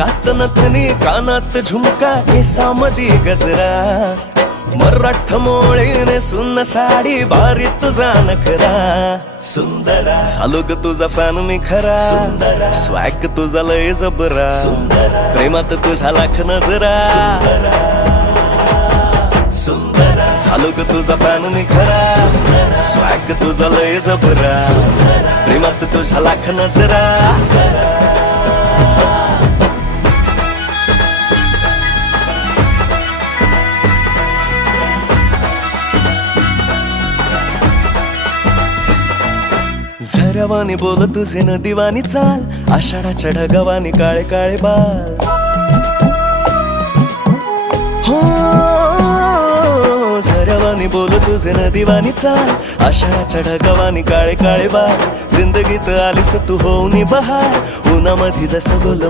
नाकात नथनी कानात झुमका केसामधी गजरा. मराठ मोळीने सुन्न साडी भारी तुझा नखरा. सुंदरा. झालो ग तुझा फॅन मी खरा. सुंदरा. स्वॅग तुझा लय जबरा. सुंदरा. प्रेमात तुझा लाख नजरा. सुंदरा. झालो ग तुझा फॅन मी खरा. स्वॅग तुझा लय जबरा. प्रेमात तुझा लाख नजरा. झरवानी बोल तुझे न दिवानी चाल आषाढाच्या ढगवानी काळे काळे बाल. हो झरवानी बोल तुझे न दिवानी चाल आषाढाच्या ढगवानी काळे काळे बाल. जिंदगीत आलीस तू होऊनी बहार उन्हामध्ये जसं बोल